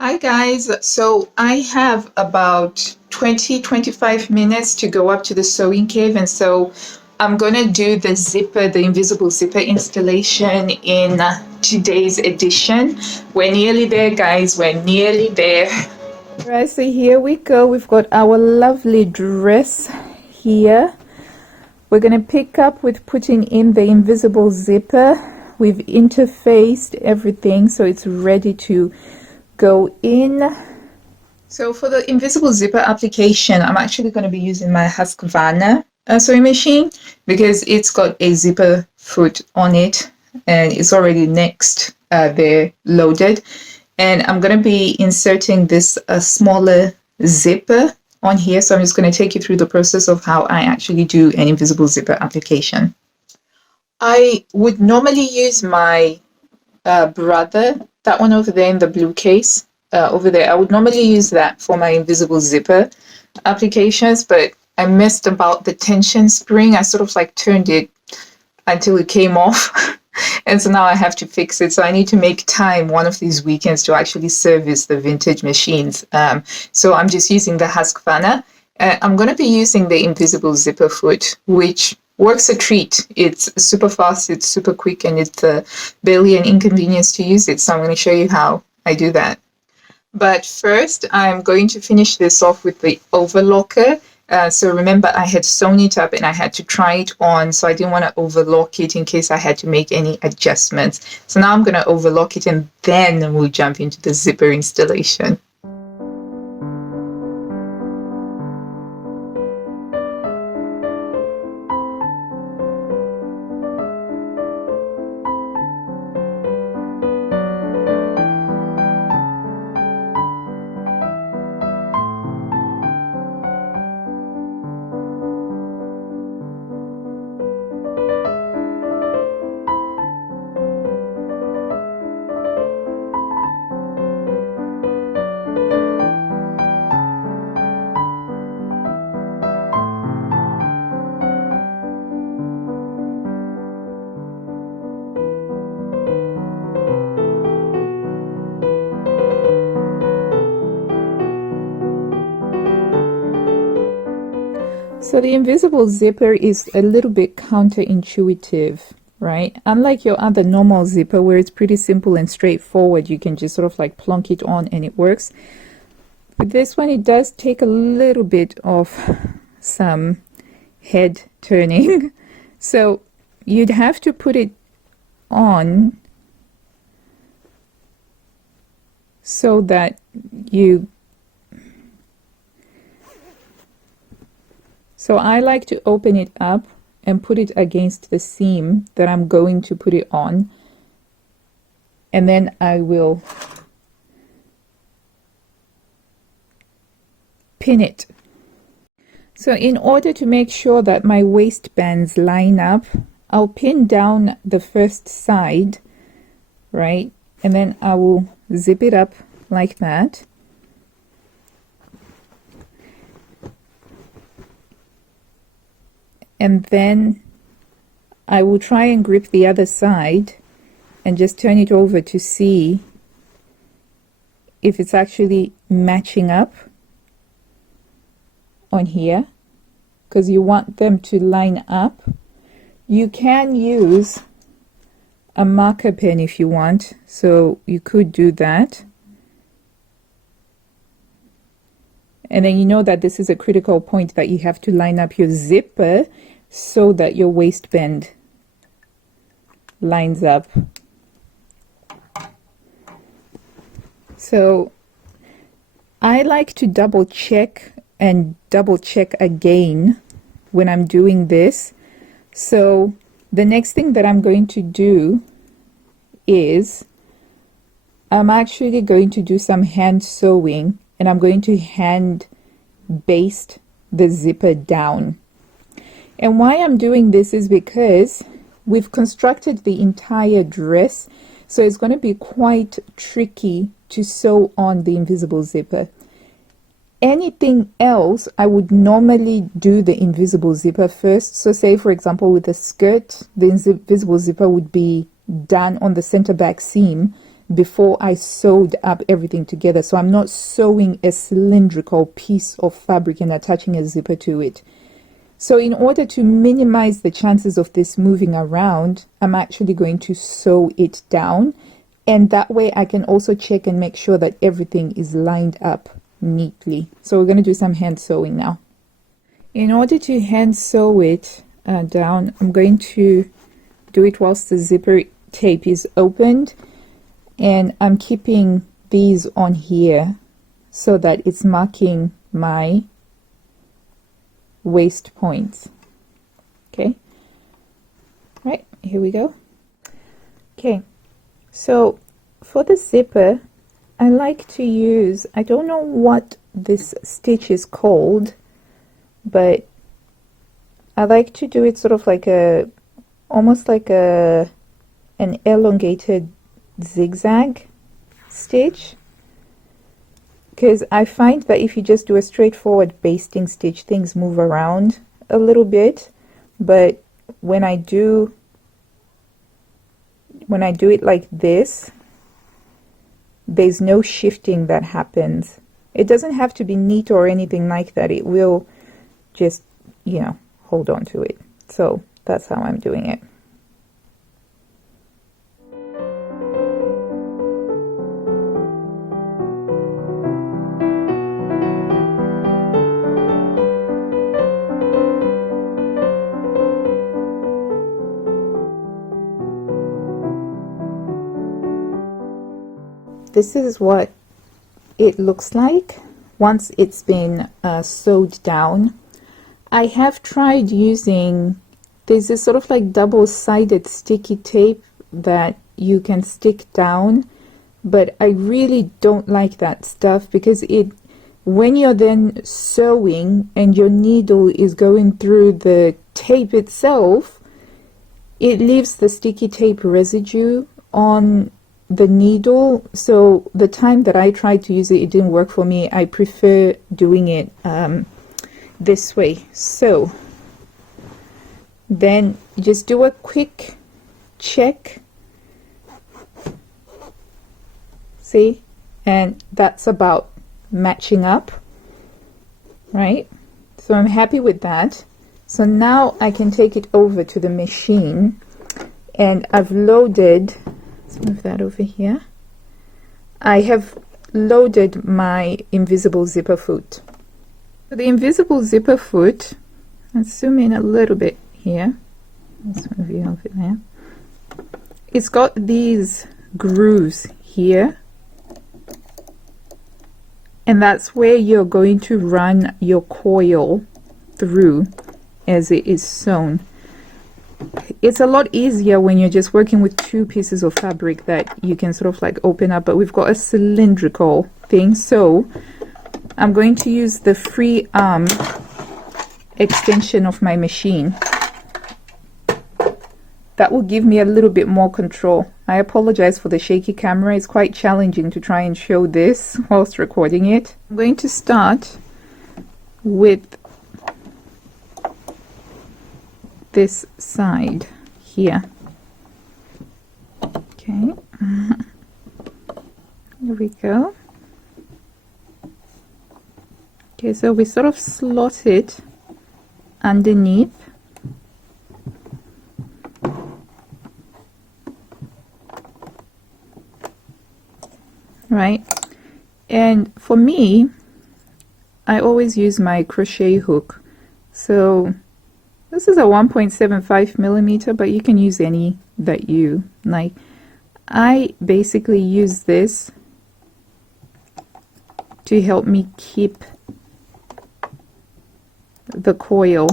Hi guys, so I have about 25 minutes to go up to the sewing cave, and so I'm gonna do the zipper, the invisible zipper installation in today's edition. We're nearly there, guys, we're nearly there. Right, so here we go. We've got our lovely dress here. We're gonna pick up with putting in the invisible zipper. We've interfaced everything so it's ready to go in. So for the invisible zipper application, I'm actually going to be using my Husqvarna sewing machine because it's got a zipper foot on it and it's already next there loaded. And I'm going to be inserting this smaller zipper on here. So I'm just going to take you through the process of how I actually do an invisible zipper application. I would normally use my Burda, that one over there in the blue case over there. I would normally use that for my invisible zipper applications, but I messed about the tension spring. I sort of like turned it until it came off. And so now I have to fix it. So I need to make time one of these weekends to actually service the vintage machines. So I'm just using the Husqvarna. I'm going to be using the invisible zipper foot, which works a treat. It's super fast, it's super quick, and it's barely an inconvenience to use it. So I'm going to show you how I do that. But first, I'm going to finish this off with the overlocker. So remember, I had sewn it up and I had to try it on, so I didn't want to overlock it in case I had to make any adjustments. So now I'm going to overlock it and then we'll jump into the zipper installation. So the invisible zipper is a little bit counterintuitive, right? Unlike your other normal zipper where it's pretty simple and straightforward, you can just sort of like plonk it on and it works. With this one, it does take a little bit of some head turning. So you'd have to put it on so that So I like to open it up and put it against the seam that I'm going to put it on, and then I will pin it. So in order to make sure that my waistbands line up, I'll pin down the first side, right? And then I will zip it up like that. And then I will try and grip the other side and just turn it over to see if it's actually matching up on here, because you want them to line up. You can use a marker pen if you want, so you could do that. And then you know that this is a critical point, that you have to line up your zipper so that your waistband lines up. So I like to double check and double check again when I'm doing this. So the next thing that I'm going to do is I'm actually going to do some hand sewing, and I'm going to hand baste the zipper down. And why I'm doing this is because we've constructed the entire dress, so it's going to be quite tricky to sew on the invisible zipper. Anything else, I would normally do the invisible zipper first. So say, for example, with a skirt, the invisible zipper would be done on the center back seam. before I sewed up everything together. So I'm not sewing a cylindrical piece of fabric and attaching a zipper to it. So in order to minimize the chances of this moving around, I'm actually going to sew it down. And that way I can also check and make sure that everything is lined up neatly. So we're going to do some hand sewing now. In order to hand sew it down, I'm going to do it whilst the zipper tape is opened. And I'm keeping these on here so that it's marking my waist points. Okay, right, here we go. Okay, so for the zipper, I like to use, I don't know what this stitch is called, but I like to do it sort of like a, almost like an elongated zigzag stitch, because I find that if you just do a straightforward basting stitch, things move around a little bit, but when I do it like this, there's no shifting that happens. It doesn't have to be neat or anything like that. It will just, you know, hold on to it. So that's how I'm doing it. This is what it looks like once it's been sewed down. I have tried using, there's this sort of like double-sided sticky tape that you can stick down, but I really don't like that stuff, because it, when you're then sewing and your needle is going through the tape itself, it leaves the sticky tape residue on the needle. So the time that I tried to use it, it didn't work for me. I prefer doing it this way. So then just do a quick check, see, and that's about matching up, right? So I'm happy with that. So now I can take it over to the machine, and I've loaded, let's move that over here. I have loaded my invisible zipper foot. So the invisible zipper foot, let's zoom in a little bit here. Let's move you over there. It's got these grooves here, and that's where you're going to run your coil through as it is sewn. It's a lot easier when you're just working with two pieces of fabric that you can sort of like open up, but we've got a cylindrical thing, so I'm going to use the free arm extension of my machine. That will give me a little bit more control. I apologize for the shaky camera. It's quite challenging to try and show this whilst recording it. I'm going to start with this side here. Okay, here we go. Okay, so we sort of slot it underneath. Right, and for me, I always use my crochet hook. So this is a 1.75 millimeter, but you can use any that you like. I basically use this to help me keep the coil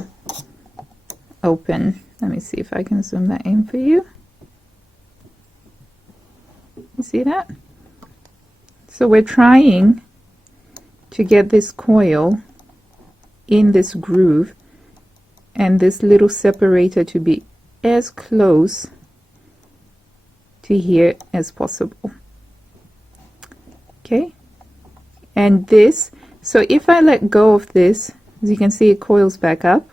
open. Let me see if I can zoom that in for you. You see that? So we're trying to get this coil in this groove and this little separator to be as close to here as possible. Okay, and this, so if I let go of this, as you can see, it coils back up,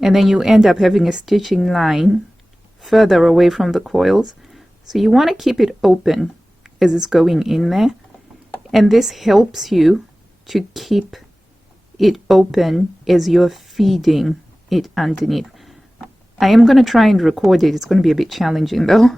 and then you end up having a stitching line further away from the coils. So you want to keep it open, as it's going in there, and this helps you to keep it open as you're feeding it underneath. I am going to try and record it. It's going to be a bit challenging though.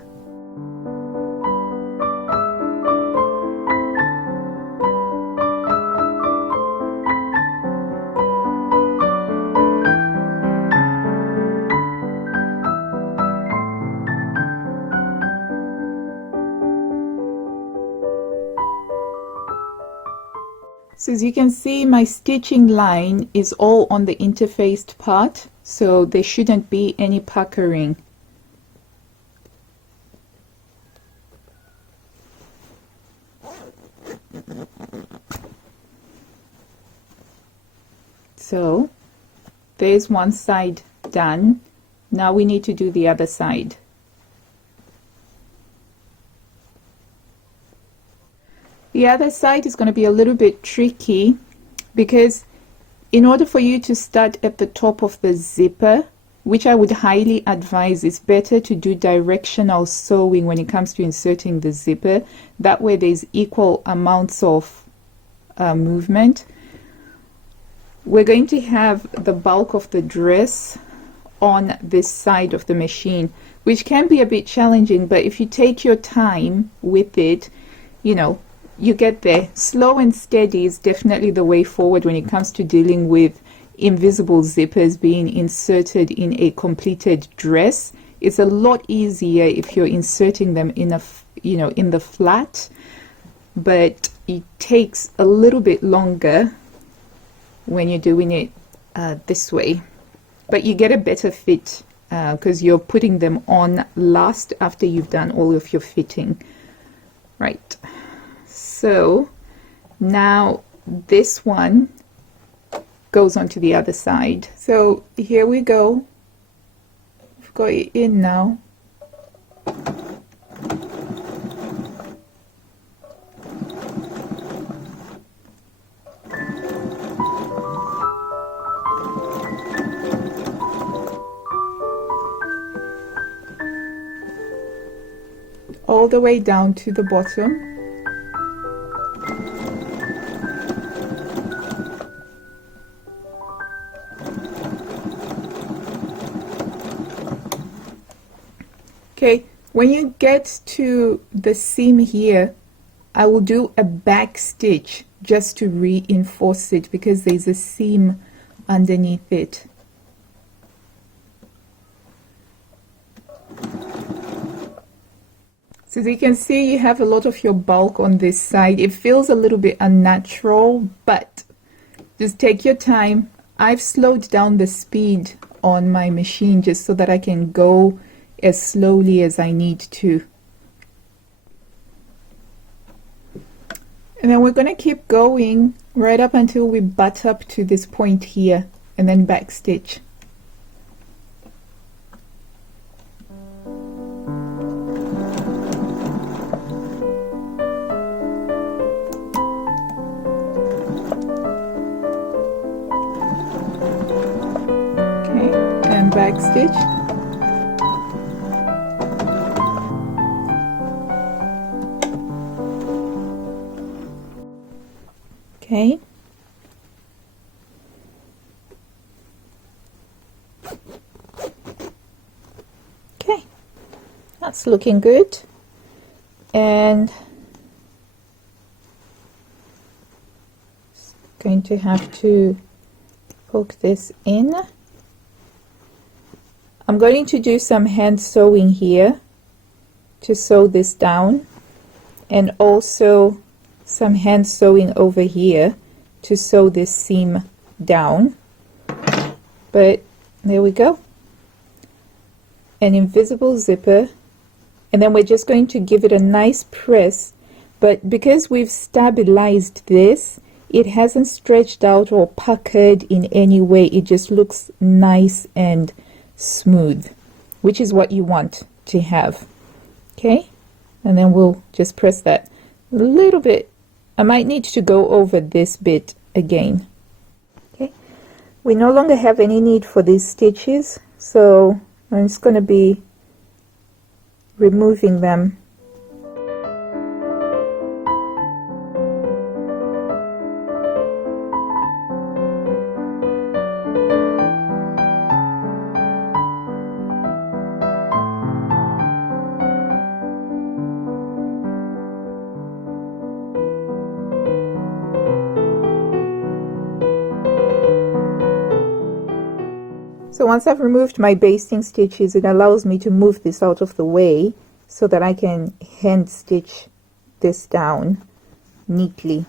So as you can see, my stitching line is all on the interfaced part, so there shouldn't be any puckering. So there's one side done. Now we need to do the other side. The other side is going to be a little bit tricky because in order for you to start at the top of the zipper, which I would highly advise, it's better to do directional sewing when it comes to inserting the zipper. That way there's equal amounts of movement. We're going to have the bulk of the dress on this side of the machine, which can be a bit challenging, but if you take your time with it, you know, you get there. Slow and steady is definitely the way forward when it comes to dealing with invisible zippers being inserted in a completed dress. It's a lot easier if you're inserting them in a, in the flat, but it takes a little bit longer when you're doing it this way. But you get a better fit because you're putting them on last after you've done all of your fitting. Right. So now this one goes onto the other side. So here we go. We've got it in now. All the way down to the bottom. Okay, when you get to the seam here, I will do a back stitch just to reinforce it because there's a seam underneath it. So as you can see, you have a lot of your bulk on this side. It feels a little bit unnatural, but just take your time. I've slowed down the speed on my machine just so that I can go as slowly as I need to. And then we're going to keep going right up until we butt up to this point here and then back stitch. Okay, and back stitch. Okay. Okay, that's looking good. And going to have to poke this in. I'm going to do some hand sewing here to sew this down, and also some hand sewing over here to sew this seam down. But there we go, an invisible zipper, and then we're just going to give it a nice press. But because we've stabilized this, it hasn't stretched out or puckered in any way. It just looks nice and smooth, which is what you want to have. Okay, and then we'll just press that a little bit. I might need to go over this bit again. Okay, we no longer have any need for these stitches, so I'm just going to be removing them. So once I've removed my basting stitches, it allows me to move this out of the way so that I can hand stitch this down neatly.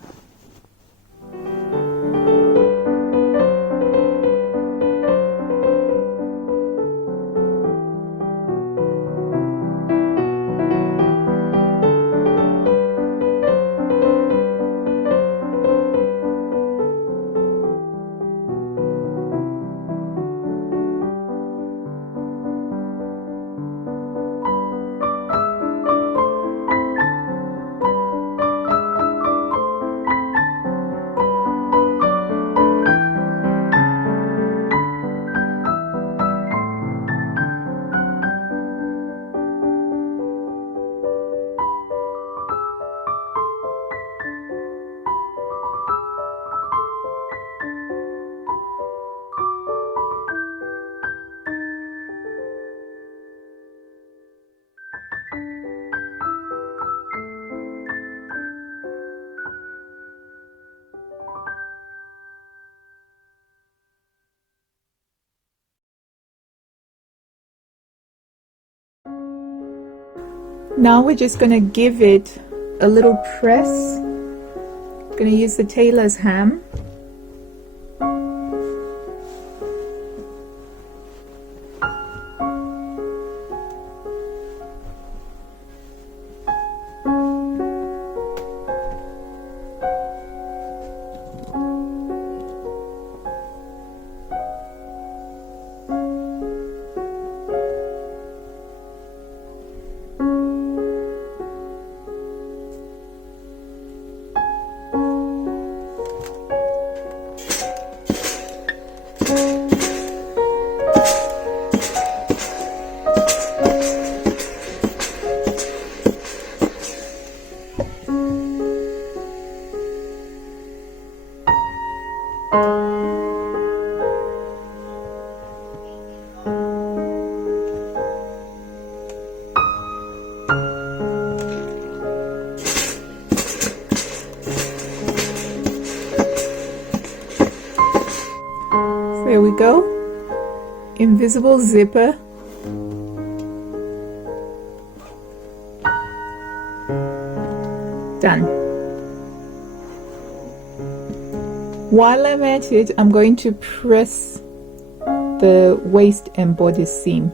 Now we're just going to give it a little press. Going to use the tailor's ham. There we go. Invisible zipper. Done. While I'm at it, I'm going to press the waist and bodice seam.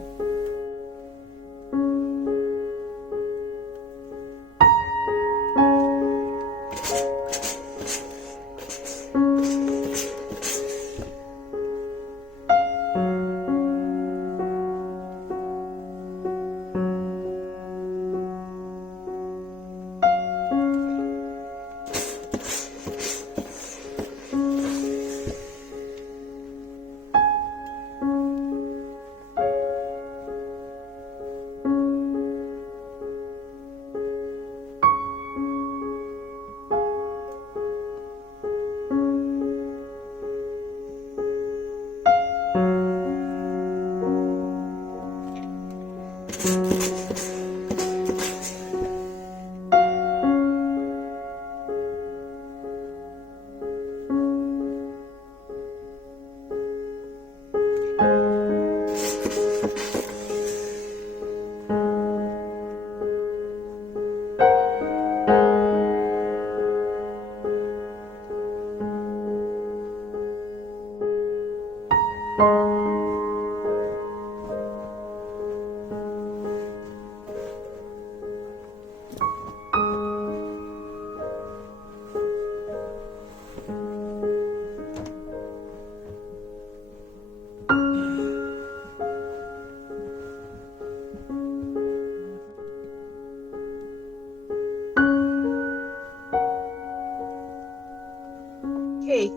Okay,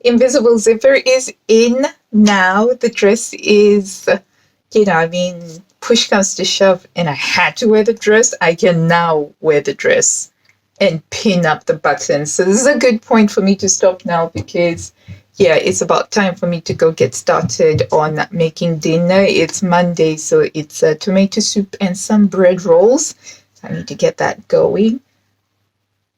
invisible zipper is in now. The dress is, I mean, push comes to shove and I had to wear the dress. I can now wear the dress and pin up the buttons. So this is a good point for me to stop now because, yeah, it's about time for me to go get started on making dinner. It's Monday, so it's tomato soup and some bread rolls. So I need to get that going.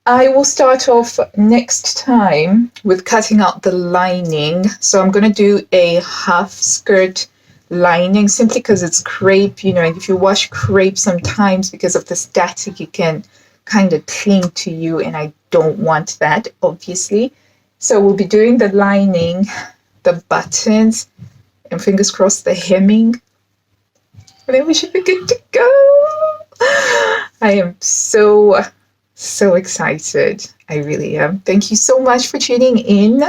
I will start off next time with cutting out the lining. So I'm going to do a half skirt lining simply because it's crepe, and if you wash crepe sometimes because of the static, it can kind of cling to you, and I don't want that, obviously. So we'll be doing the lining, the buttons, and fingers crossed the hemming. And then we should be good to go. I am so excited. I really am. Thank you so much for tuning in,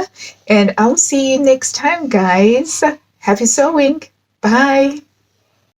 and I'll see you next time, guys. Happy sewing. Bye.